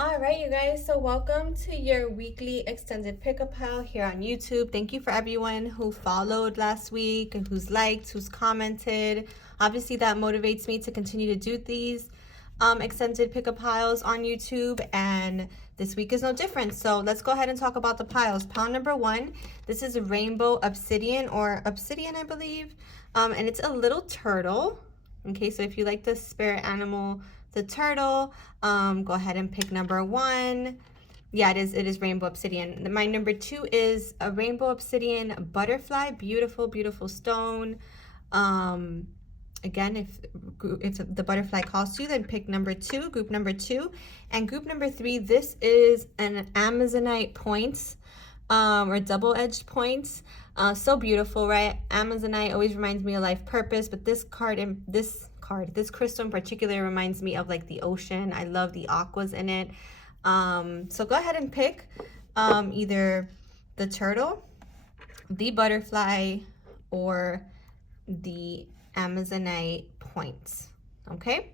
All right, you guys, so welcome to your weekly extended pickup pile here on YouTube. Thank you for everyone who followed last week and who's liked, who's commented. Obviously, that motivates me to continue to do these extended pickup piles on YouTube, and this week is no different. So let's go ahead and talk about the piles. Pile number one, this is Rainbow Obsidian, or Obsidian, I believe, and it's a little turtle. Okay, so if you like the spirit animal, the turtle, go ahead and pick number one. Yeah, it is Rainbow Obsidian. My number two is a Rainbow Obsidian butterfly. Beautiful, beautiful stone. Again, if the butterfly calls to you, then pick number two, group number two. And group number three, this is an Amazonite points, or double-edged points. So beautiful, right? Amazonite always reminds me of life purpose, but this crystal in particular reminds me of like the ocean. I love the aquas in it. So go ahead and pick either the turtle, the butterfly, or the Amazonite points. Okay?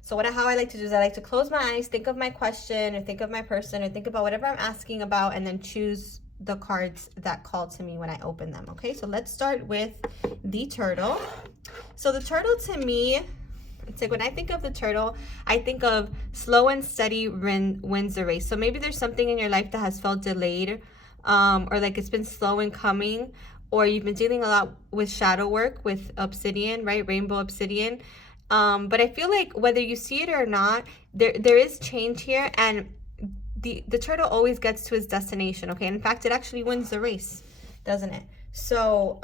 So how I like to do is I like to close my eyes, think of my question, or think of my person, or think about whatever I'm asking about, and then choose the cards that call to me when I open them. Okay, so let's start with the turtle. So the turtle, to me, it's like when I think of the turtle, I think of slow and steady wins the race. So maybe there's something in your life that has felt delayed, or like it's been slow in coming, or you've been dealing a lot with shadow work with obsidian, right? Rainbow obsidian. But I feel like whether you see it or not, there is change here, and the turtle always gets to its destination, okay? In fact, it actually wins the race, doesn't it? So,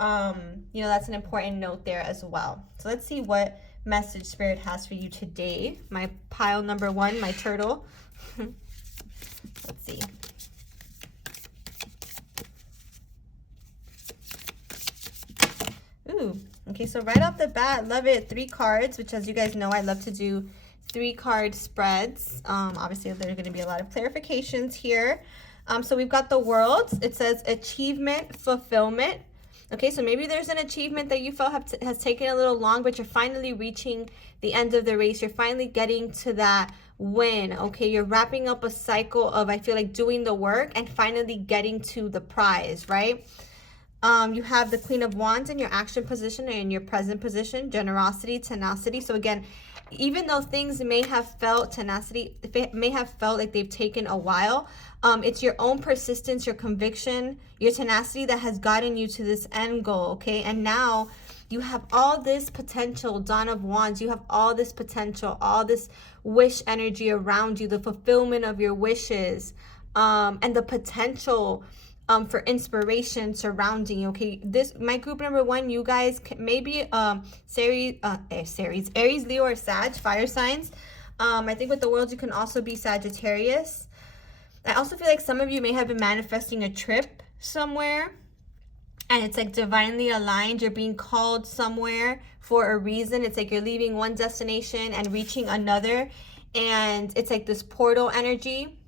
that's an important note there as well. So let's see what message Spirit has for you today. My pile number one, my turtle. Let's see. Ooh, okay, so right off the bat, love it. 3 cards, which, as you guys know, I love to do 3-card spreads. Obviously, there are going to be a lot of clarifications here. So we've got the world. It says achievement, fulfillment. Okay, so maybe there's an achievement that you felt has taken a little long, but you're finally reaching the end of the race. You're finally getting to that win. Okay, you're wrapping up a cycle of, I feel like, doing the work and finally getting to the prize, right? You have the Queen of Wands in your action position and in your present position, generosity, tenacity. So again, even though things may have felt may have felt like they've taken a while, it's your own persistence, your conviction, your tenacity that has gotten you to this end goal, okay? And now you have all this potential, Dawn of Wands, you have all this potential, all this wish energy around you, the fulfillment of your wishes, and the potential for inspiration surrounding you. Okay, my group number one, you guys maybe Aries, Leo, or Sag, fire signs. I think with the world you can also be Sagittarius. I also feel like some of you may have been manifesting a trip somewhere, and it's like divinely aligned. You're being called somewhere for a reason. It's like you're leaving one destination and reaching another, and it's like this portal energy,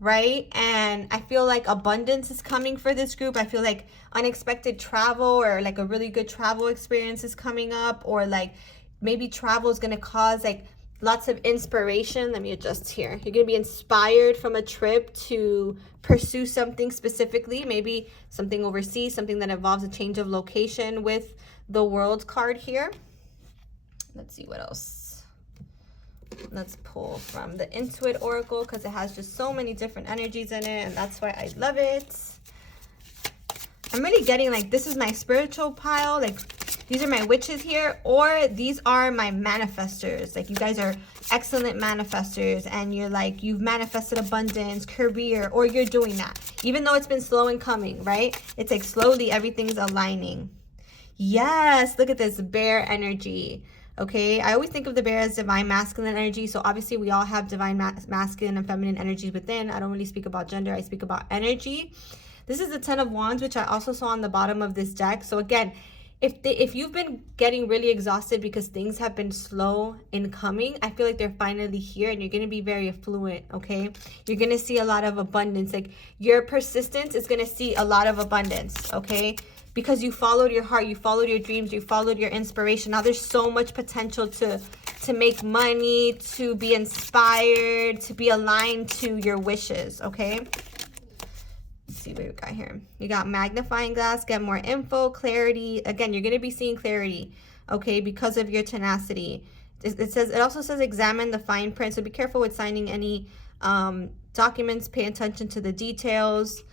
right? And I feel like abundance is coming for this group. I feel like unexpected travel, or like a really good travel experience is coming up, or like maybe travel is going to cause like lots of inspiration. Let me adjust here. You're going to be inspired from a trip to pursue something specifically, maybe something overseas, something that involves a change of location with the World card here. Let's see what else. Let's pull from the Intuit Oracle, because it has just so many different energies in it, and that's why I love it. I'm really getting like, this is my spiritual pile, like these are my witches here, or these are my manifestors. Like, you guys are excellent manifestors, and you're like, you've manifested abundance, career, or you're doing that. Even though it's been slow in coming, right? It's like slowly everything's aligning. Yes, look at this bear energy. Okay, I always think of the bear as divine masculine energy. So obviously we all have divine masculine and feminine energies within. I don't really speak about gender, I speak about energy. This is the 10 of Wands, which I also saw on the bottom of this deck. So again, if you've been getting really exhausted because things have been slow in coming, I feel like they're finally here, and you're going to be very affluent, okay? You're going to see a lot of abundance. Like, your persistence is going to see a lot of abundance, okay? because you followed your heart, you followed your dreams, you followed your inspiration. Now there's so much potential to make money, to be inspired, to be aligned to your wishes, okay? Let's see what we got here. You got magnifying glass, get more info, clarity. Again, you're going to be seeing clarity, okay, because of your tenacity. It also says examine the fine print, so be careful with signing any documents, pay attention to the details.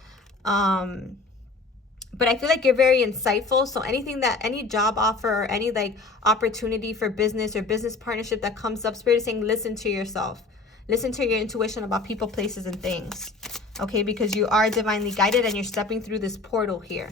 But I feel like you're very insightful. So any job offer or any like opportunity for business or business partnership that comes up, Spirit is saying, listen to yourself. Listen to your intuition about people, places, and things. Okay, because you are divinely guided and you're stepping through this portal here.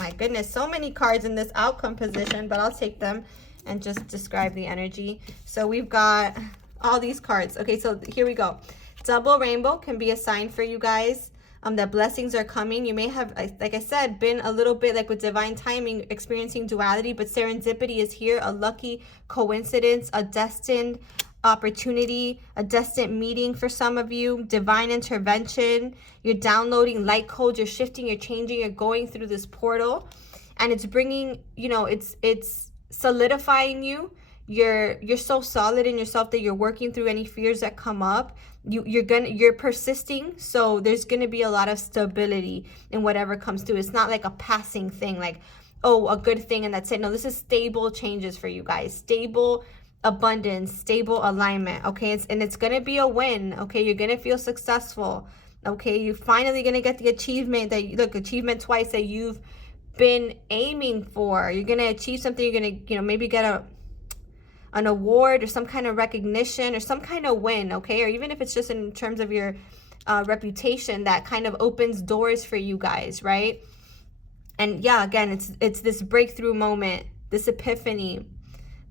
My goodness, so many cards in this outcome position, but I'll take them and just describe the energy. So we've got all these cards. Okay, so here we go. Double rainbow can be a sign for you guys. That blessings are coming. You may have, like I said, been a little bit like with divine timing, experiencing duality, but serendipity is here, a lucky coincidence, a destined opportunity, a destined meeting for some of you, divine intervention. You're downloading light codes, you're shifting, you're changing, you're going through this portal, and it's bringing, you know, it's solidifying you. You're so solid in yourself that you're working through any fears that come up. You're persisting, so there's gonna be a lot of stability in whatever comes through. It's not like a passing thing, like, oh, a good thing and that's it. No, this is stable changes for you guys, stable abundance, stable alignment. Okay, it's gonna be a win. Okay, you're gonna feel successful. Okay, you're finally gonna get the achievement achievement twice that you've been aiming for. You're gonna achieve something. You're gonna, you know, maybe get an award or some kind of recognition or some kind of win, okay? Or even if it's just in terms of your reputation, that kind of opens doors for you guys, right? And yeah, again, it's this breakthrough moment, this epiphany,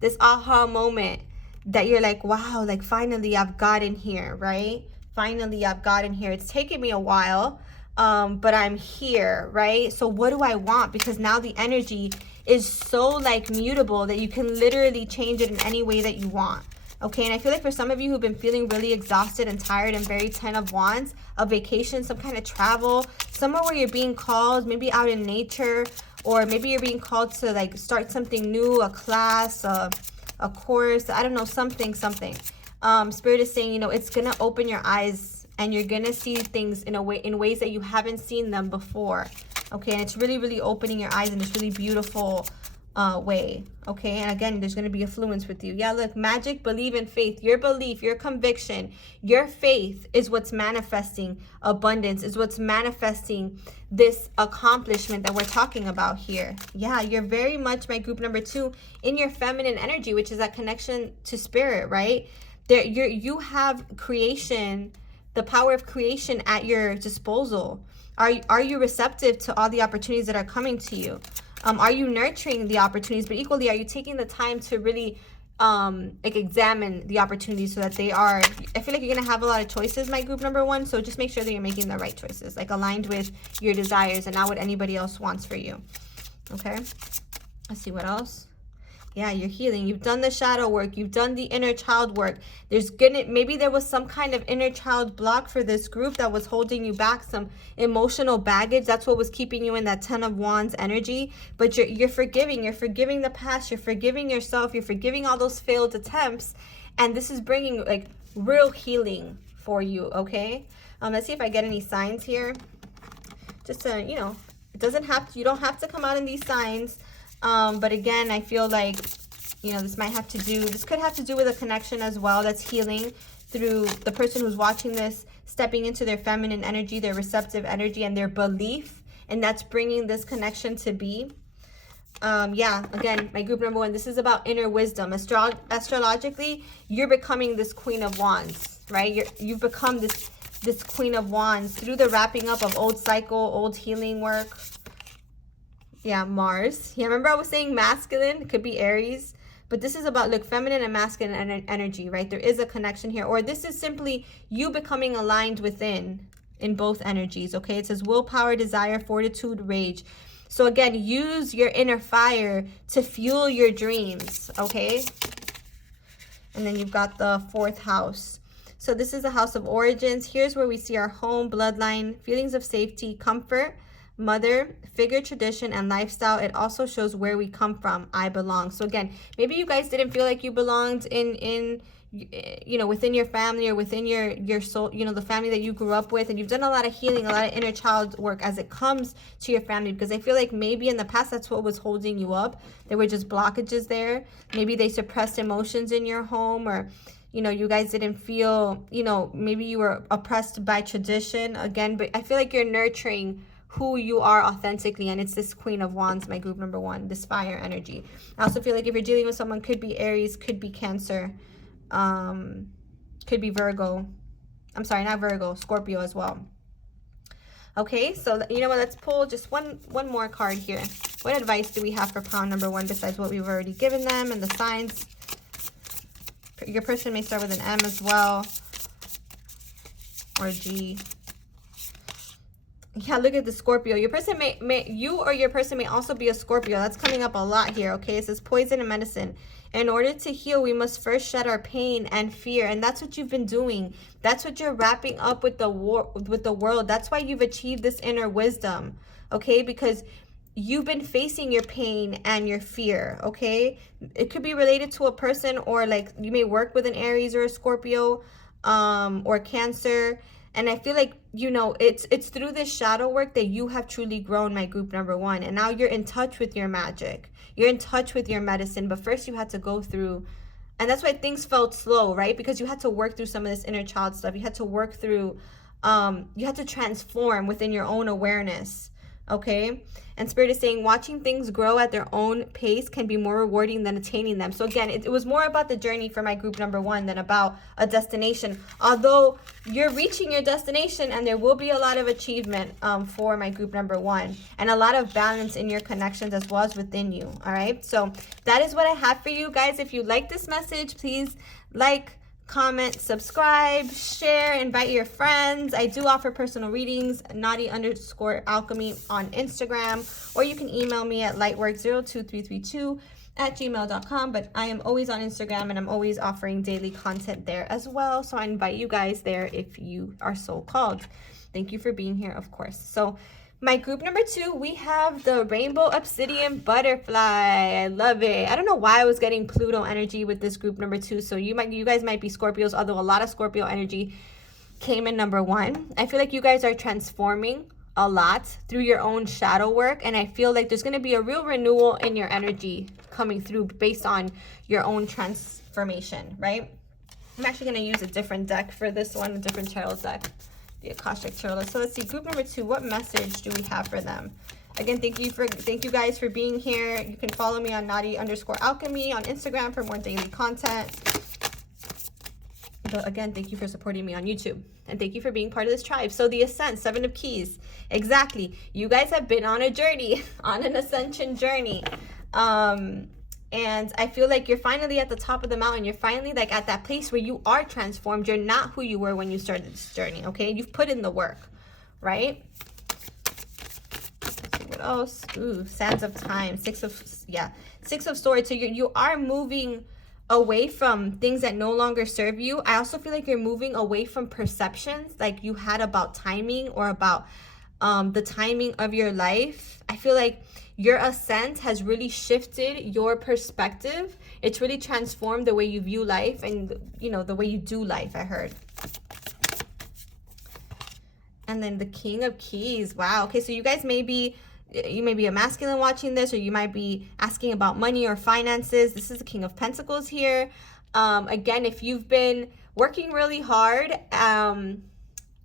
this aha moment that you're like, wow, like finally I've gotten here, right? Finally I've gotten here. It's taken me a while, but I'm here, right? So what do I want? Because now the energy is so like mutable that you can literally change it in any way that you want. Okay, and I feel like for some of you who've been feeling really exhausted and tired and very 10 of Wands, a vacation, some kind of travel, somewhere where you're being called, maybe out in nature, or maybe you're being called to like start something new, a class, a course, I don't know, something. Spirit is saying, you know, it's gonna open your eyes and you're gonna see things in ways that you haven't seen them before. Okay, and it's really, really opening your eyes in this really beautiful way. Okay, and again, there's going to be affluence with you. Yeah, look, magic, believe in faith. Your belief, your conviction, your faith is what's manifesting abundance, is what's manifesting this accomplishment that we're talking about here. Yeah, you're very much, my group number 2, in your feminine energy, which is that connection to spirit, right? You have creation, the power of creation at your disposal. Are you receptive to all the opportunities that are coming to you? Are you nurturing the opportunities? But equally, are you taking the time to really like examine the opportunities so that they are, I feel like you're going to have a lot of choices, my group number 1. So just make sure that you're making the right choices, like aligned with your desires and not what anybody else wants for you. Okay, let's see what else. Yeah, you're healing. You've done the shadow work. You've done the inner child work. Maybe there was some kind of inner child block for this group that was holding you back, some emotional baggage. That's what was keeping you in that 10 of Wands energy. But you're forgiving. You're forgiving the past. You're forgiving yourself. You're forgiving all those failed attempts. And this is bringing like real healing for you, okay? Let's see if I get any signs here. Just to, you know, you don't have to come out in these signs. But again, I feel like, you know, this could have to do with a connection as well that's healing through the person who's watching this, stepping into their feminine energy, their receptive energy, and their belief, and that's bringing this connection to be. Yeah, again, my group number 1, this is about inner wisdom. Astrologically, you're becoming this Queen of Wands, right? You've become this Queen of Wands through the wrapping up of old cycle, old healing work. Yeah, Mars. Yeah, remember I was saying masculine? It could be Aries. But this is about, look, feminine and masculine energy, right? There is a connection here. Or this is simply you becoming aligned within in both energies, okay? It says willpower, desire, fortitude, rage. So again, use your inner fire to fuel your dreams, okay? And then you've got the 4th house. So this is a house of origins. Here's where we see our home, bloodline, feelings of safety, comfort, mother, figure, tradition, and lifestyle. It also shows where we come from. I belong. So again, maybe you guys didn't feel like you belonged in within your family or within your soul, the family that you grew up with, and you've done a lot of healing, a lot of inner child work as it comes to your family, because I feel like maybe in the past that's what was holding you up. There were just blockages there. Maybe they suppressed emotions in your home, or you guys didn't feel, maybe you were oppressed by tradition again. But I feel like you're nurturing who you are authentically, and it's this Queen of Wands, my group number 1, this fire energy. I also feel like if you're dealing with someone, could be Aries, could be Cancer, could be Virgo. I'm sorry, not Virgo, Scorpio as well. Okay, so you know what, let's pull just one more card here. What advice do we have for pound number 1 besides what we've already given them and the signs? Your person may start with an M as well, or G. Yeah, look at the Scorpio. Your person your person may also be a Scorpio. That's coming up a lot here, okay? It says poison and medicine. In order to heal, we must first shed our pain and fear, and that's what you've been doing. That's what you're wrapping up with the world. That's why you've achieved this inner wisdom, okay? Because you've been facing your pain and your fear, okay? It could be related to a person, or like you may work with an Aries or a Scorpio, or Cancer. And I feel like, it's through this shadow work that you have truly grown, my group number 1. And now you're in touch with your magic. You're in touch with your medicine. But first you had to go through, and that's why things felt slow, right? Because you had to work through some of this inner child stuff. You had to work through, you had to transform within your own awareness, okay? And Spirit is saying watching things grow at their own pace can be more rewarding than attaining them. So again, it was more about the journey for my group number 1 than about a destination. Although you're reaching your destination, and there will be a lot of achievement for my group number 1, and a lot of balance in your connections as well as within you. All right. So that is what I have for you guys. If you like this message, please like, comment, subscribe, share, invite your friends. I do offer personal readings, naughty_alchemy on Instagram, or you can email me at lightwork02332@gmail.com. But I am always on Instagram, and I'm always offering daily content there as well. So I invite you guys there if you are so called. Thank you for being here, of course. So my group number 2, we have the Rainbow Obsidian Butterfly. I love it. I don't know why I was getting Pluto energy with this group number 2. So you guys might be Scorpios, although a lot of Scorpio energy came in number 1. I feel like you guys are transforming a lot through your own shadow work, and I feel like there's going to be a real renewal in your energy coming through based on your own transformation, right? I'm actually going to use a different deck for this one, a different tarot deck. The Akashic Tarot. So let's see, group number 2, what message do we have for them? Again, thank you guys for being here. You can follow me on naughty_alchemy on Instagram for more daily content. But again, thank you for supporting me on YouTube, and thank you for being part of this tribe. So the Ascent, 7 of Keys, exactly. You guys have been on a journey, on an ascension journey. And I feel like you're finally at the top of the mountain. You're finally like at that place where you are transformed. You're not who you were when you started this journey, okay? You've put in the work, right? Let's see what else. Ooh, Sands of Time, 6 of Swords. So you are moving away from things that no longer serve you. I also feel like you're moving away from perceptions like you had about timing, or about the timing of your life. I feel like your ascent has really shifted your perspective. It's really transformed the way you view life, and the way you do life, I heard. And then the King of Keys. Wow. Okay, so you guys may be a masculine watching this, or you might be asking about money or finances. This is the King of Pentacles here. Again, if you've been working really hard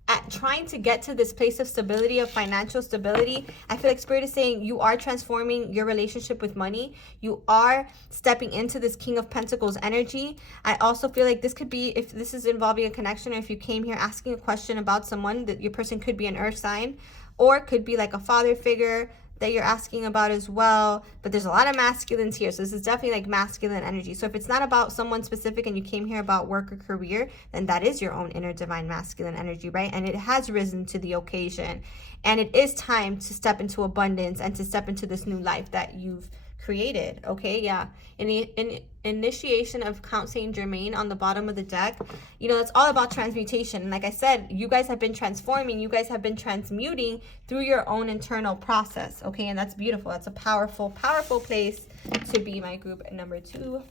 at trying to get to this place of stability, of financial stability, I feel like Spirit is saying you are transforming your relationship with money. You are stepping into this King of Pentacles energy. I also feel like this could be, if this is involving a connection, or if you came here asking a question about someone, that your person could be an earth sign, or it could be like a father figure that you're asking about as well. But there's a lot of masculines here, so this is definitely like masculine energy. So if it's not about someone specific and you came here about work or career, then that is your own inner divine masculine energy, right? And it has risen to the occasion, and it is time to step into abundance and to step into this new life that you've created. Okay, yeah. In the initiation of Count Saint Germain on the bottom of the deck, you know, that's all about transmutation. And like I said, you guys have been transforming, you guys have been transmuting through your own internal process. Okay, and that's beautiful. That's a powerful, powerful place to be, my group. And number 2,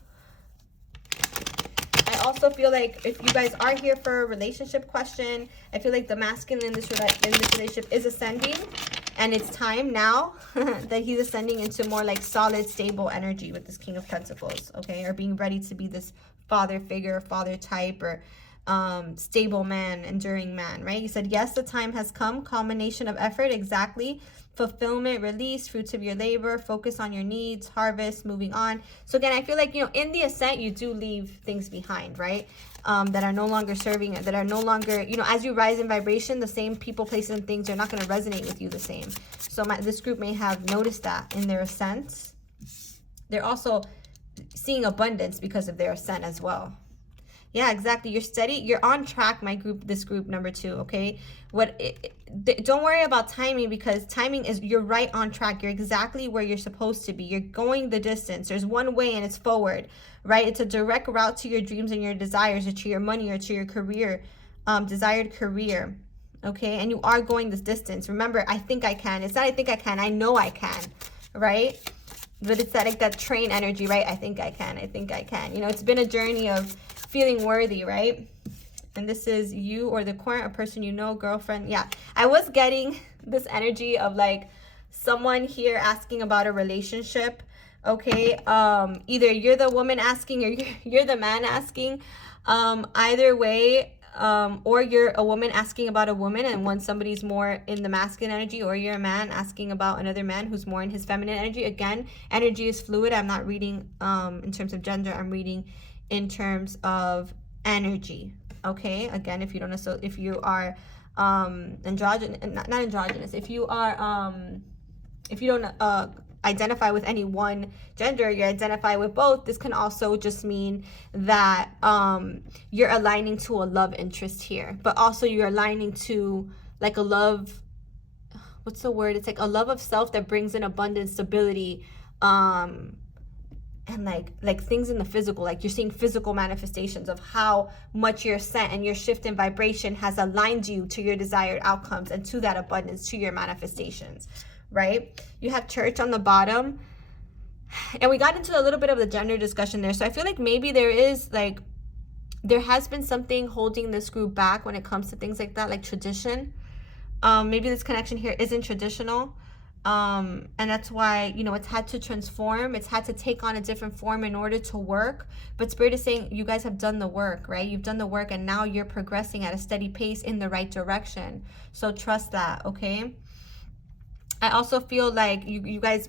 I also feel like if you guys are here for a relationship question, I feel like the masculine in this relationship is ascending, and it's time now that he's ascending into more like solid, stable energy with this King of Pentacles, okay? Or being ready to be this father figure, father type, or stable man, enduring man, right? You said, yes, the time has come. Culmination of effort, exactly. Fulfillment, release, fruits of your labor, focus on your needs, harvest, moving on. So again, I feel like, you know, in the ascent, you do leave things behind, right? That are no longer serving, that are no longer, you know, as you rise in vibration, the same people, places, and things are not going to resonate with you the same. So this group may have noticed that in their ascent. They're also seeing abundance because of their ascent as well. Yeah, exactly. You're steady. You're on track, my group, this group number 2, okay? Don't worry about timing, because timing is, you're right on track. You're exactly where you're supposed to be. You're going the distance. There's one way and it's forward, right? It's a direct route to your dreams and your desires, or to your money, or to your career, desired career, okay? And you are going this distance. Remember, I think I can. It's not I think I can. I know I can, right? But it's that, like, that train energy, right? I think I can. I think I can. You know, it's been a journey of feeling worthy, right? And this is you or the current, a person you know, girlfriend. Yeah, I was getting this energy of like someone here asking about a relationship, okay? Either you're the woman asking, or you're the man asking. Either way, or you're a woman asking about a woman, and when somebody's more in the masculine energy, or you're a man asking about another man who's more in his feminine energy. Again, energy is fluid. I'm not reading in terms of gender. I'm reading in terms of energy, okay? Again, if you don't know, so if you are androgynous, not androgynous, if you are if you don't identify with any one gender, you identify with both, this can also just mean that you're aligning to a love interest here, but also you're aligning to like a love, what's the word, it's like a love of self that brings in abundance, stability, and like things in the physical, like you're seeing physical manifestations of how much your ascent and your shift in vibration has aligned you to your desired outcomes and to that abundance, to your manifestations, right? You have Church on the bottom, and we got into a little bit of the gender discussion there. So I feel like maybe there has been something holding this group back when it comes to things like that, like tradition. Maybe this connection here isn't traditional. And that's why, you know, it's had to transform. It's had to take on a different form in order to work. But Spirit is saying you guys have done the work, right? You've done the work, and now you're progressing at a steady pace in the right direction. So trust that, okay? I also feel like you guys,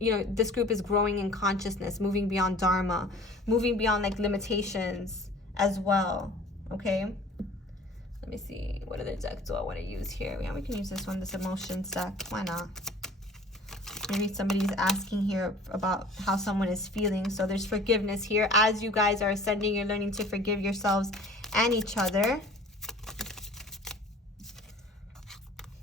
you know, this group is growing in consciousness, moving beyond dharma, moving beyond like limitations as well, okay? Let me see, what other deck do I want to use here? Yeah, we can use this one, this emotions deck. Why not? Maybe somebody's asking here about how someone is feeling. So there's forgiveness here. As you guys are ascending, you're learning to forgive yourselves and each other.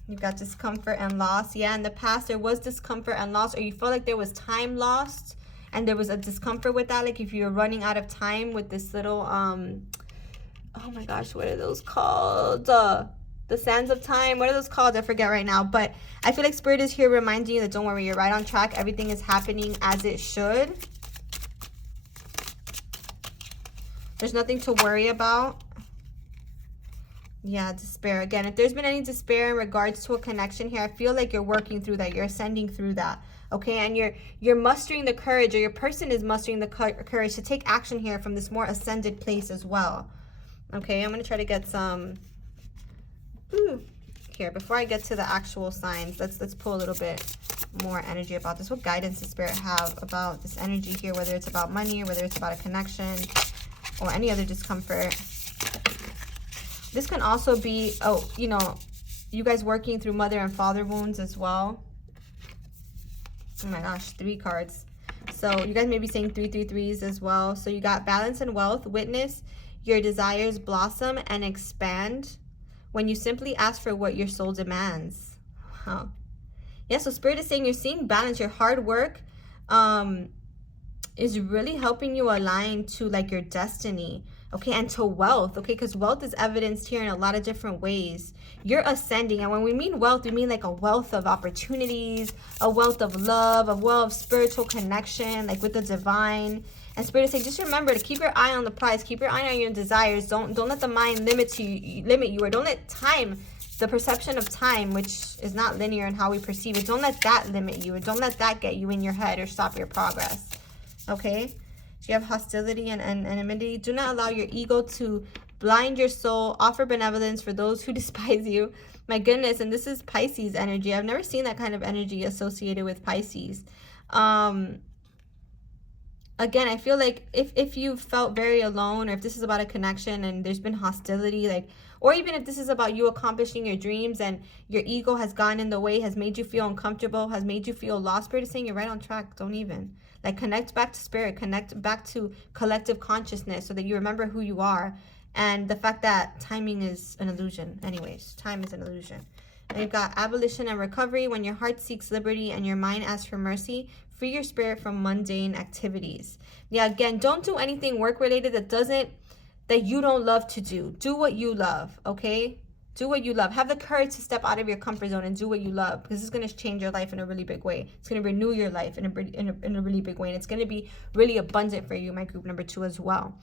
You've got discomfort and loss. Yeah, in the past there was discomfort and loss, or you felt like there was time lost and there was a discomfort with that. Like if you're running out of time with this little, oh my gosh, what are those called? The sands of time. What are those called? I forget right now. But I feel like Spirit is here reminding you that don't worry, you're right on track. Everything is happening as it should. There's nothing to worry about. Yeah, despair. Again, if there's been any despair in regards to a connection here, I feel like you're working through that. You're ascending through that. Okay, and you're mustering the courage, or your person is mustering the courage to take action here from this more ascended place as well. Okay, I'm going to try to get some... Here, before I get to the actual signs, let's pull a little bit more energy about this. What guidance does Spirit have about this energy here, whether it's about money, or whether it's about a connection, or any other discomfort? This can also be, oh, you know, you guys working through mother and father wounds as well. Oh my gosh, 3 cards. So you guys may be saying 333s as well. So you got balance and wealth, witness your desires blossom and expand when you simply ask for what your soul demands. Wow. Yeah, so Spirit is saying you're seeing balance, your hard work, is really helping you align to like your destiny, okay, and to wealth, okay, because wealth is evidenced here in a lot of different ways. You're ascending, and when we mean wealth, we mean like a wealth of opportunities, a wealth of love, a wealth of spiritual connection, like with the divine. And Spirit is saying, just remember to keep your eye on the prize, keep your eye on your desires. Don't let the mind limit you, or don't let time, the perception of time, which is not linear in how we perceive it, don't let that limit you, or don't let that get you in your head or stop your progress. Okay, so you have hostility and enmity. Do not allow your ego to blind your soul. Offer benevolence for those who despise you. My goodness, and this is Pisces energy. I've never seen that kind of energy associated with Pisces. Again, I feel like if you felt very alone, or if this is about a connection and there's been hostility, like, or even if this is about you accomplishing your dreams and your ego has gotten in the way, has made you feel uncomfortable, has made you feel lost, Spirit is saying you're right on track. Don't even. Like, connect back to spirit, connect back to collective consciousness so that you remember who you are. And the fact that timing is an illusion. Anyways, time is an illusion. And you've got abolition and recovery. When your heart seeks liberty and your mind asks for mercy, free your spirit from mundane activities. Yeah, again, don't do anything work-related that you don't love to do. Do what you love, okay? Do what you love. Have the courage to step out of your comfort zone and do what you love, because it's going to change your life in a really big way. It's going to renew your life in a really big way, and it's going to be really abundant for you, my group number 2 as well.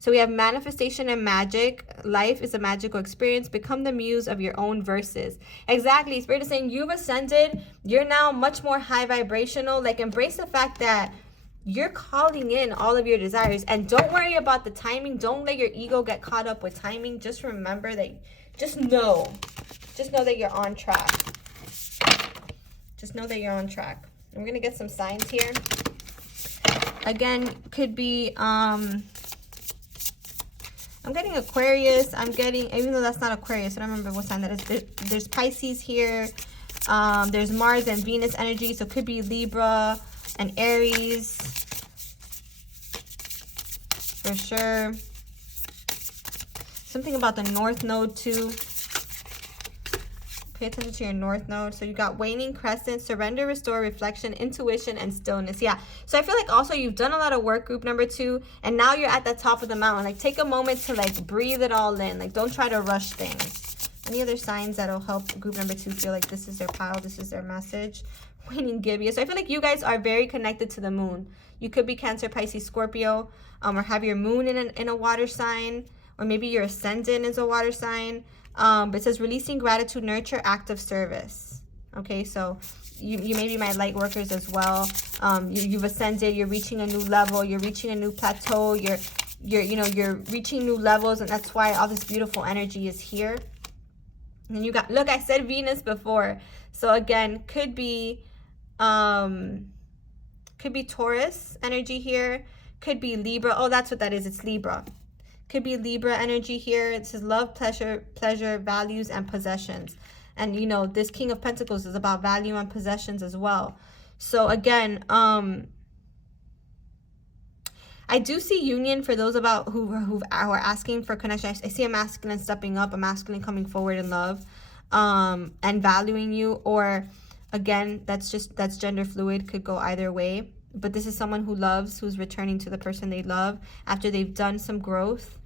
So we have manifestation and magic. Life is a magical experience. Become the muse of your own verses. Exactly. Spirit is saying you've ascended. You're now much more high vibrational. Like, embrace the fact that you're calling in all of your desires, and don't worry about the timing. Don't let your ego get caught up with timing. Just remember that. Just know that you're on track. Just know that you're on track. I'm going to get some signs here. Again, could be, I'm getting Aquarius. I'm getting, even though that's not Aquarius, I don't remember what sign that is. There's Pisces here. There's Mars and Venus energy. So it could be Libra and Aries. For sure. Something about the North Node too. Pay attention to your North Node. So you got waning crescent, surrender, restore, reflection, intuition, and stillness. Yeah. So I feel like also you've done a lot of work, group number 2, and now you're at the top of the mountain. Like, take a moment to like breathe it all in. Like, don't try to rush things. Any other signs that'll help group number 2 feel like this is their pile, this is their message? Waning Gibeah. So I feel like you guys are very connected to the moon. You could be Cancer, Pisces, Scorpio, or have your moon in a water sign. Or maybe your ascendant is a water sign. But it says releasing gratitude, nurture, active service. Okay, so you maybe my light workers as well. You've ascended. You're reaching a new level. You're reaching a new plateau. You're reaching new levels, and that's why all this beautiful energy is here. And you got, look, I said Venus before. So again, could be Taurus energy here. Could be Libra. Oh, that's what that is. It's Libra. Could be Libra energy here. It says love, pleasure, values, and possessions. And, you know, this King of Pentacles is about value and possessions as well. So, again, I do see union for those about who are asking for connection. I see a masculine stepping up, a masculine coming forward in love, and valuing you. Or, again, that's gender fluid. Could go either way. But this is someone who loves, who's returning to the person they love after they've done some growth,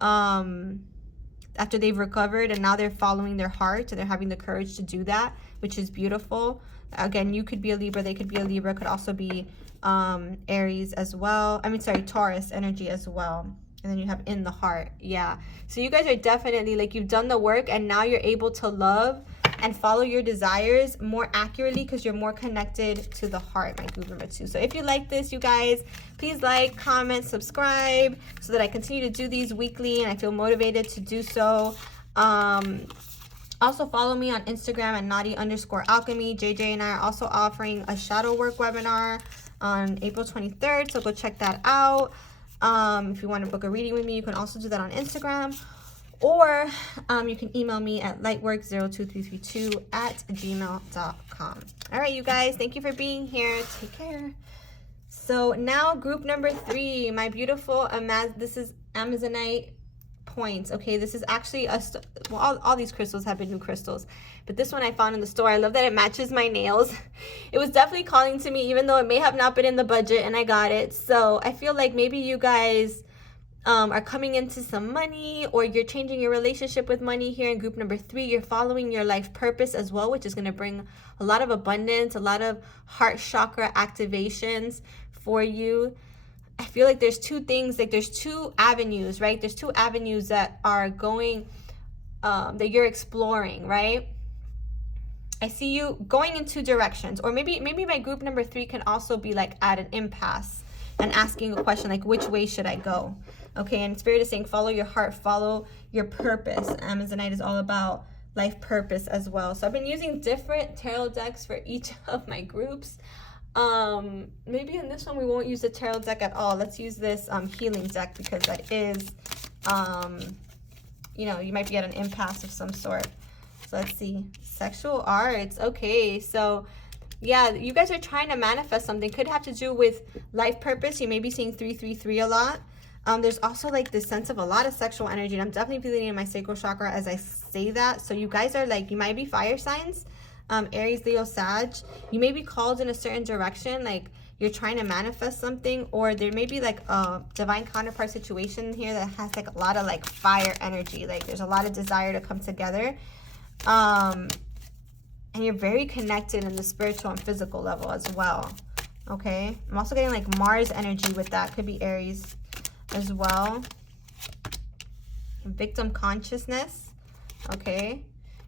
after they've recovered, and now they're following their heart, and they're having the courage to do that, which is beautiful. Again, you could be a Libra, they could be a Libra, could also be Aries as well. I mean, sorry, Taurus energy as well. And then you have in the heart. Yeah. So you guys are definitely, like, you've done the work, and now you're able to love and follow your desires more accurately because you're more connected to the heart, my group number 2. So if you like this, you guys, please like, comment, subscribe so that I continue to do these weekly and I feel motivated to do so. Also follow me on Instagram at naughty_alchemy. JJ and I are also offering a shadow work webinar on April 23rd. So go check that out. If you want to book a reading with me, you can also do that on Instagram. Or you can email me at lightwork02332@gmail.com. All right, you guys, thank you for being here. Take care. So now group number 3, my beautiful, this is Amazonite points. Okay, this is actually well, all these crystals have been new crystals, but this one I found in the store. I love that it matches my nails. It was definitely calling to me, even though it may have not been in the budget, and I got it. So I feel like maybe you guys are coming into some money, or you're changing your relationship with money here in group number 3. You're following your life purpose as well, which is going to bring a lot of abundance, a lot of heart chakra activations for you. I feel like there's two things, like there's two avenues, right? There's two avenues that are going, that you're exploring, right? I see you going in two directions, or maybe my group number 3 can also be like at an impasse and asking a question like, which way should I go? Okay, and Spirit is saying follow your heart, follow your purpose. Amazonite is all about life purpose as well. So I've been using different tarot decks for each of my groups. Maybe in this one we won't use the tarot deck at all. Let's use this healing deck, because that is, you know, you might be at an impasse of some sort. So let's see. Sexual arts. Okay, so yeah, you guys are trying to manifest something. Could have to do with life purpose. You may be seeing 333 a lot. There's also like this sense of a lot of sexual energy, and I'm definitely feeling it in my sacral chakra as I say that. So you guys are like, you might be fire signs, Aries, Leo, Sag. You may be called in a certain direction, like you're trying to manifest something, or there may be like a divine counterpart situation here that has like a lot of like fire energy. Like there's a lot of desire to come together. And you're very connected in the spiritual and physical level as well. Okay, I'm also getting like Mars energy with that. Could be Aries as well. Victim consciousness. Okay,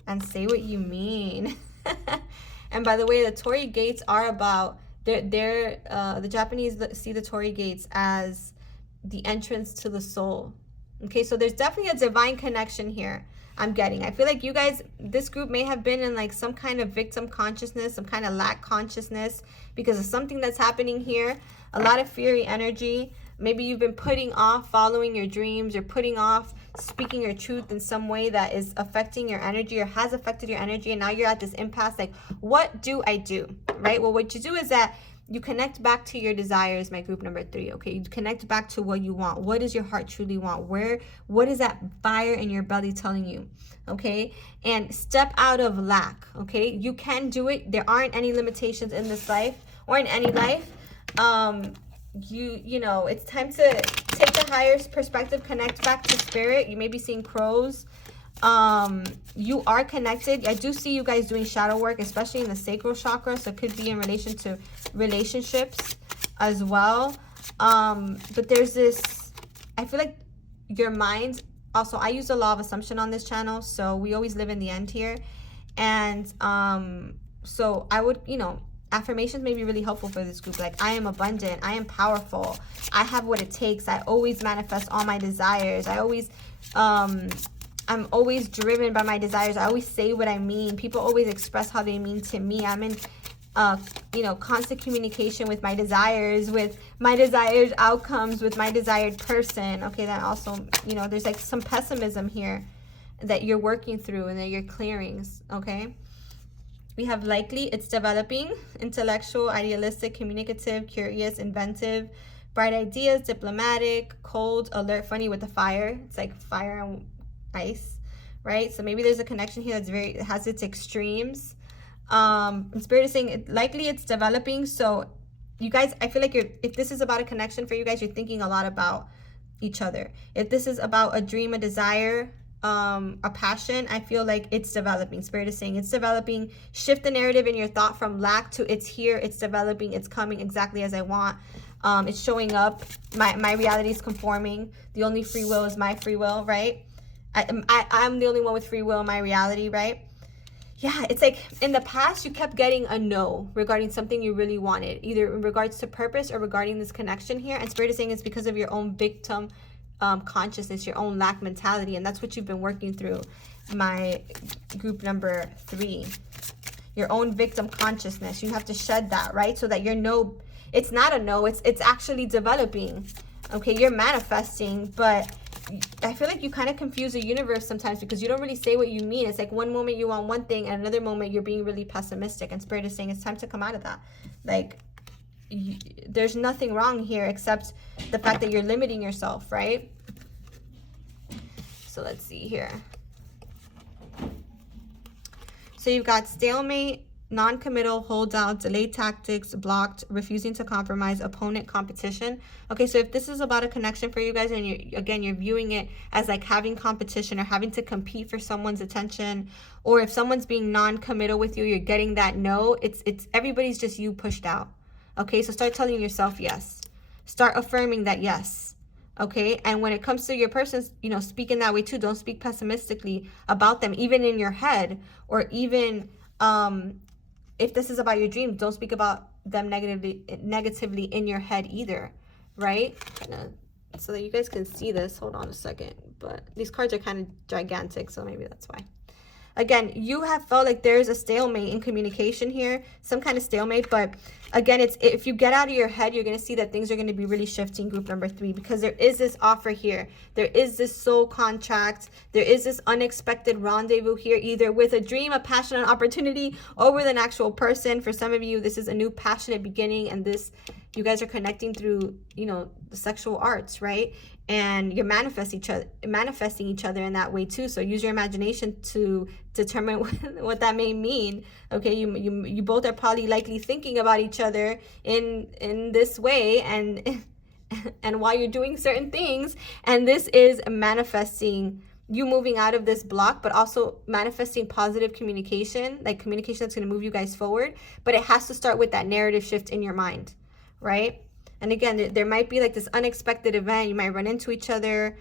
and say what you mean. And by the way, the Torii gates are about, the Japanese see the Torii gates as the entrance to the soul. Okay, so there's definitely a divine connection here. I'm getting, I feel like you guys, this group may have been in like some kind of victim consciousness, some kind of lack consciousness because of something that's happening here. A lot of fiery energy. Maybe you've been putting off following your dreams, or putting off speaking your truth in some way that is affecting your energy or has affected your energy, and now you're at this impasse like, what do I do? Right? Well, what you do is that you connect back to your desires, my group number 3, okay? You connect back to what you want. What does your heart truly want? What is that fire in your belly telling you, okay? And step out of lack, okay? You can do it. There aren't any limitations in this life or in any life. You know, it's time to take the higher perspective, connect back to spirit. You may be seeing crows. You are connected. I do see you guys doing shadow work, especially in the sacral chakra, so it could be in relation to relationships as well. But there's this, I feel like your mind, also I use the law of assumption on this channel, so we always live in the end here. And so I would, you know, affirmations may be really helpful for this group. Like, I am abundant, I am powerful, I have what it takes, I always manifest all my desires, I always I'm always driven by my desires, I always say what I mean, people always express how they mean to me. I'm in you know, constant communication with my desires, with my desired outcomes, with my desired person. Okay, that also, you know, there's like some pessimism here that you're working through and that you're clearing. Okay, we have likely, it's developing, intellectual, idealistic, communicative, curious, inventive, bright ideas, diplomatic, cold, alert, funny with the fire. It's like fire and ice, right? So maybe there's a connection here that's very, it has its extremes. Spirit is saying likely it's developing. So you guys, I feel like if this is about a connection for you guys, you're thinking a lot about each other. If this is about a dream, a desire, a passion, I feel like it's developing. Spirit is saying it's developing. Shift the narrative in your thought from lack to it's here, it's developing, it's coming exactly as I want. It's showing up. My reality is conforming. The only free will is my free will, right? I'm the only one with free will in my reality, right? Yeah, it's like in the past you kept getting a no regarding something you really wanted, either in regards to purpose or regarding this connection here. And Spirit is saying it's because of your own victim consciousness, your own lack mentality, and that's what you've been working through, my group number 3. Your own victim consciousness. You have to shed that, right? So that your no, it's not a no, it's actually developing. Okay, you're manifesting, but I feel like you kind of confuse the universe sometimes because you don't really say what you mean. It's like one moment you want one thing and another moment you're being really pessimistic, and Spirit is saying it's time to come out of that. Like, there's nothing wrong here except the fact that you're limiting yourself, right? So let's see here. So you've got stalemate, non-committal, holdout, delayed tactics, blocked, refusing to compromise, opponent, competition. Okay, so if this is about a connection for you guys, and you're viewing it as like having competition or having to compete for someone's attention, or if someone's being non-committal with you, you're getting that no, it's everybody's just you pushed out. Okay, so start telling yourself yes. Start affirming that yes. Okay, and when it comes to your person, you know, speak in that way too. Don't speak pessimistically about them, even in your head, or even if this is about your dream, don't speak about them negatively in your head either, right? So that you guys can see this. Hold on a second. But these cards are kind of gigantic, so maybe that's why. Again, you have felt like there's a stalemate in communication here, some kind of stalemate. But again, it's if you get out of your head, you're going to see that things are going to be really shifting, group number 3, because there is this offer here. There is this soul contract. There is this unexpected rendezvous here, either with a dream, a passion, an opportunity, or with an actual person. For some of you, this is a new passionate beginning, and this, you guys are connecting through, you know, the sexual arts, right? And you're manifesting each other in that way too. So use your imagination to determine what that may mean. Okay, you both are probably likely thinking about each other in this way, and while you're doing certain things, and this is manifesting you moving out of this block, but also manifesting positive communication, like communication that's going to move you guys forward. But it has to start with that narrative shift in your mind, right? And again, there might be like this unexpected event. You might run into each other.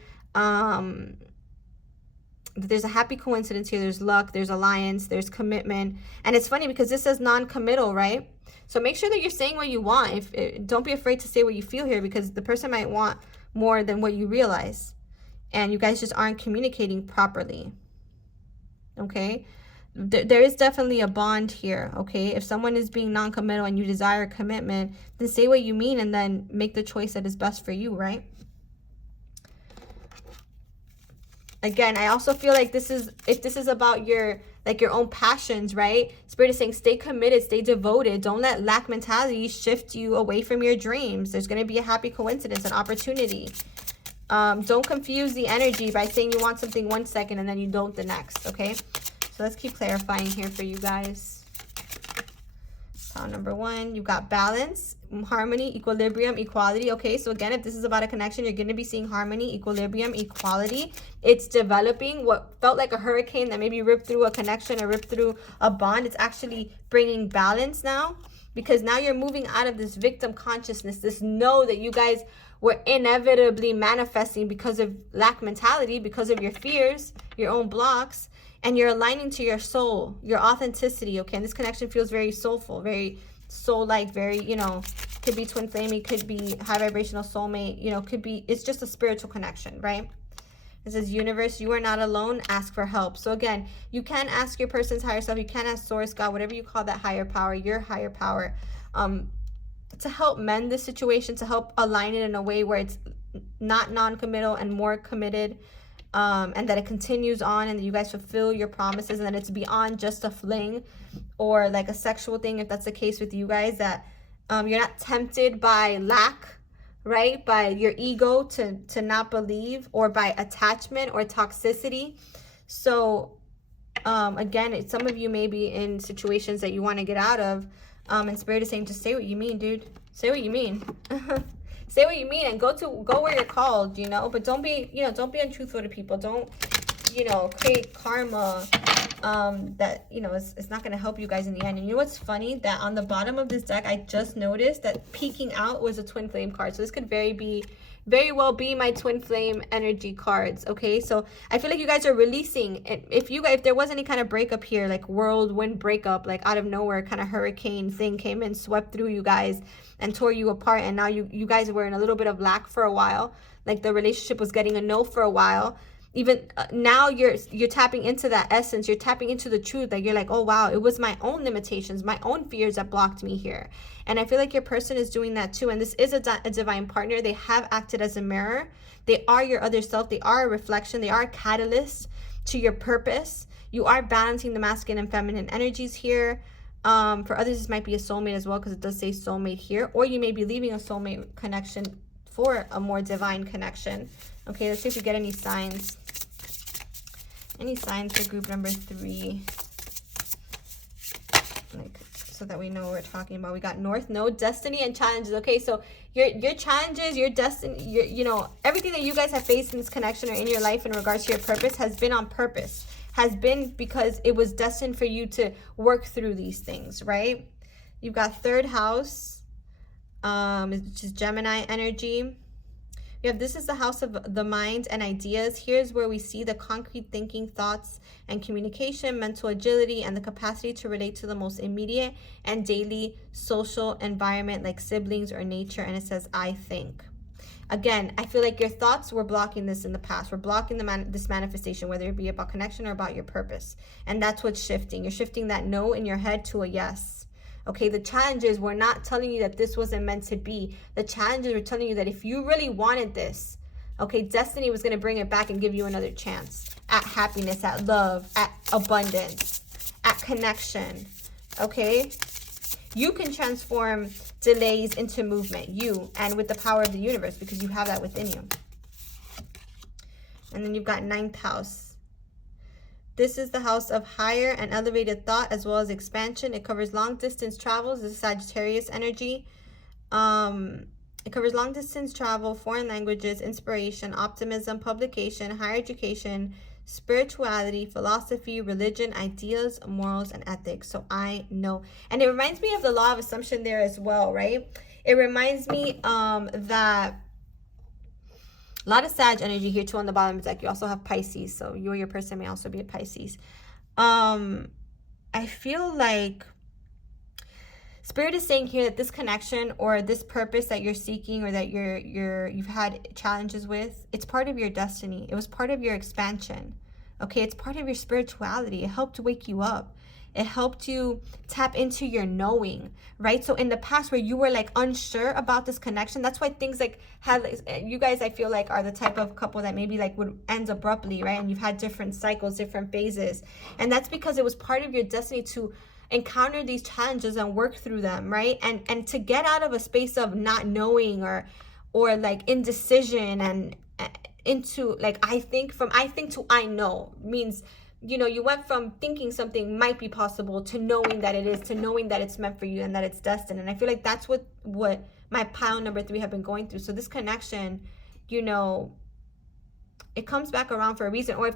There's a happy coincidence here. There's luck. There's alliance. There's commitment. And it's funny because this says non-committal, right? So make sure that you're saying what you want. Don't be afraid to say what you feel here, because the person might want more than what you realize. And you guys just aren't communicating properly. Okay? There is definitely a bond here, okay? If someone is being non-committal and you desire commitment, then say what you mean and then make the choice that is best for you, right? Again, I also feel like this is, if this is about your, like your own passions, right? Spirit is saying stay committed, stay devoted. Don't let lack mentality shift you away from your dreams. There's going to be a happy coincidence, an opportunity. Don't confuse the energy by saying you want something one second and then you don't the next, okay? So let's keep clarifying here for you guys. Pile number 1, you've got balance, harmony, equilibrium, equality. Okay, so again, if this is about a connection, you're going to be seeing harmony, equilibrium, equality. It's developing. What felt like a hurricane that maybe ripped through a connection or ripped through a bond, it's actually bringing balance now, because now you're moving out of this victim consciousness, this know that you guys were inevitably manifesting because of lack mentality, because of your fears, your own blocks. And you're aligning to your soul, your authenticity, okay? And this connection feels very soulful, very soul-like, very, you know, could be twin flame, could be high vibrational soulmate, you know, could be, it's just a spiritual connection, right? It says, universe, you are not alone, ask for help. So again, you can ask your person's higher self, you can ask source, God, whatever you call that higher power, your higher power, to help mend this situation, to help align it in a way where it's not non-committal and more committed. And that it continues on, and that you guys fulfill your promises, and that it's beyond just a fling or like a sexual thing, if that's the case with you guys, that you're not tempted by lack, right, by your ego to not believe, or by attachment or toxicity. So again, some of you may be in situations that you want to get out of, and Spirit is saying just say what you mean, dude. Say what you mean. Say what you mean and go where you're called, you know, but don't be, you know, don't be untruthful to people. Don't, you know, create karma that, you know, it's not going to help you guys in the end. And you know what's funny? That on the bottom of this deck, I just noticed that peeking out was a twin flame card. So this could very well be my twin flame energy cards. Okay, so I feel like you guys are releasing. If there was any kind of breakup here, like whirlwind breakup, like out of nowhere kind of hurricane thing came in, swept through you guys and tore you apart, and now you guys were in a little bit of lack for a while, like the relationship was getting a no for a while. Even now you're tapping into that essence, you're tapping into the truth, that you're like, oh wow, it was my own limitations, my own fears that blocked me here. And I feel like your person is doing that too. And this is a divine partner. They have acted as a mirror. They are your other self. They are a reflection. They are a catalyst to your purpose. You are balancing the masculine and feminine energies here. For others, this might be a soulmate as well, because it does say soulmate here. Or you may be leaving a soulmate connection for a more divine connection. Okay, let's see if we get any signs. Any signs for group number 3? Like, so that we know what we're talking about. We got North Node, destiny and challenges. Okay, so your challenges, your destiny, you know, everything that you guys have faced in this connection or in your life in regards to your purpose has been on purpose. Has been because it was destined for you to work through these things, right? You've got third house, which is Gemini energy. You have, this is the house of the mind and ideas. Here's where we see the concrete thinking, thoughts, and communication, mental agility, and the capacity to relate to the most immediate and daily social environment like siblings or nature. And it says, I think. Again, I feel like your thoughts were blocking this in the past. We're blocking this manifestation, whether it be about connection or about your purpose. And that's what's shifting. You're shifting that no in your head to a yes. Okay, the challenges were not telling you that this wasn't meant to be. The challenges were telling you that if you really wanted this, okay, destiny was going to bring it back and give you another chance at happiness, at love, at abundance, at connection. Okay, you can transform delays into movement, you, and with the power of the universe, because you have that within you. And then you've got 9th house. This is the house of higher and elevated thought as well as expansion. It covers long distance travels. This is Sagittarius energy. It covers long distance travel, foreign languages, inspiration, optimism, publication, higher education, spirituality, philosophy, religion, ideas, morals, and ethics. So I know. And it reminds me of the law of assumption there as well, right? It reminds me that a lot of Sag energy here too on the bottom. It's like you also have Pisces. So you or your person may also be a Pisces. I feel like Spirit is saying here that this connection or this purpose that you're seeking or that you've had challenges with, it's part of your destiny. It was part of your expansion. Okay, it's part of your spirituality. It helped wake you up. It helped you tap into your knowing, right? So in the past where you were like unsure about this connection, that's why things like you guys, I feel like, are the type of couple that maybe like would end abruptly, right? And you've had different cycles, different phases. And that's because it was part of your destiny to encounter these challenges and work through them, right? And to get out of a space of not knowing or like indecision and into like I think to I know means, you know, you went from thinking something might be possible to knowing that it is, to knowing that it's meant for you and that it's destined. And I feel like that's what my pile number 3 have been going through. So this connection, you know, it comes back around for a reason. Or if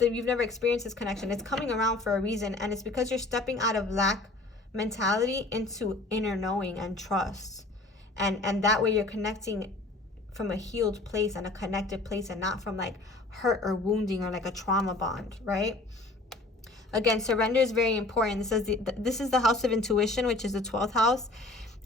you've never experienced this connection, it's coming around for a reason. And it's because you're stepping out of lack mentality into inner knowing and trust. And that way you're connecting from a healed place and a connected place and not from like hurt or wounding or like a trauma bond, right? Again, surrender is very important. This says this is the house of intuition, which is the 12th house,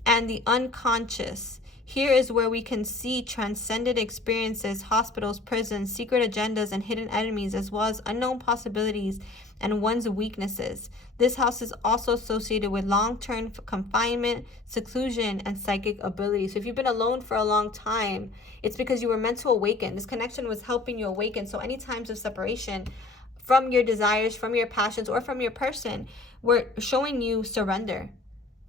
and the unconscious. Here is where we can see transcended experiences, hospitals, prisons, secret agendas, and hidden enemies, as well as unknown possibilities and one's weaknesses. This house is also associated with long-term confinement, seclusion, and psychic abilities. So if you've been alone for a long time, it's because you were meant to awaken. This connection was helping you awaken. So any times of separation from your desires, from your passions, or from your person, we're showing you surrender.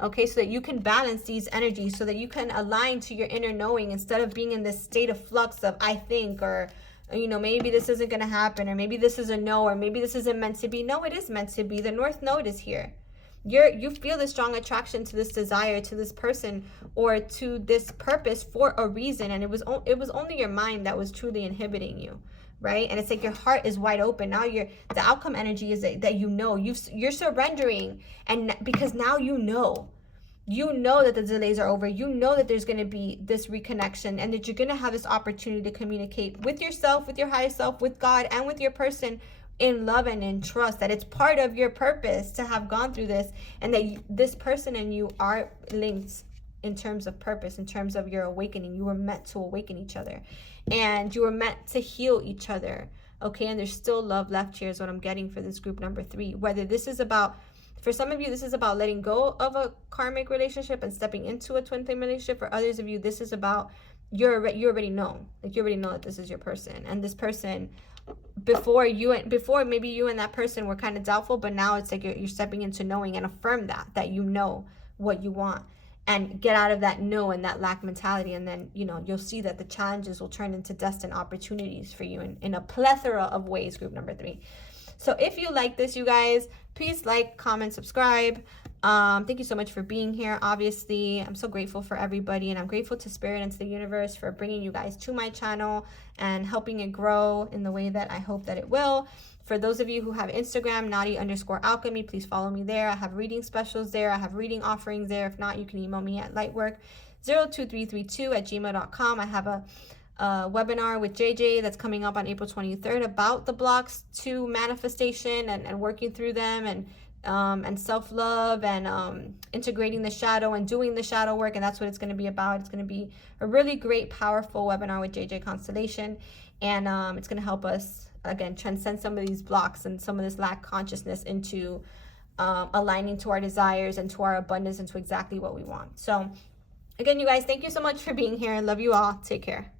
Okay, so that you can balance these energies, so that you can align to your inner knowing instead of being in this state of flux of I think, or, you know, maybe this isn't going to happen, or maybe this is a no, or maybe this isn't meant to be. No, it is meant to be. The North Node is here. You feel the strong attraction to this desire, to this person, or to this purpose for a reason, and it was only your mind that was truly inhibiting you. Right? And it's like your heart is wide open. Now the outcome energy is that you know, you're surrendering, and because now you know that the delays are over. You know that there's going to be this reconnection, and that you're going to have this opportunity to communicate with yourself, with your higher self, with God, and with your person in love and in trust, that it's part of your purpose to have gone through this, and that this person and you are linked in terms of purpose, in terms of your awakening. You were meant to awaken each other, and you were meant to heal each other. Okay, and there's still love left here is what I'm getting for this group number 3. Whether this is about, for some of you, this is about letting go of a karmic relationship and stepping into a twin flame relationship. For others of you, this is about you already know, like you already know that this is your person, and this person before maybe you and that person were kind of doubtful, but now it's like you're stepping into knowing, and affirm that you know what you want. And get out of that no and that lack mentality. And then, you know, you'll see that the challenges will turn into destined opportunities for you in a plethora of ways, group number 3. So if you like this, you guys, please like, comment, subscribe. Thank you so much for being here. Obviously, I'm so grateful for everybody, and I'm grateful to Spirit and to the universe for bringing you guys to my channel and helping it grow in the way that I hope that it will. For those of you who have Instagram, naughty_alchemy, please follow me there. I have reading specials there. I have reading offerings there. If not, you can email me at lightwork02332@gmail.com. I have a webinar with JJ that's coming up on April 23rd about the blocks to manifestation and working through them, and self-love, and integrating the shadow and doing the shadow work. And that's what it's going to be about. It's going to be a really great, powerful webinar with JJ Constellation, and it's going to help us, again, transcend some of these blocks and some of this lack consciousness into aligning to our desires and to our abundance and to exactly what we want. So again, you guys, thank you so much for being here. I love you all. Take care.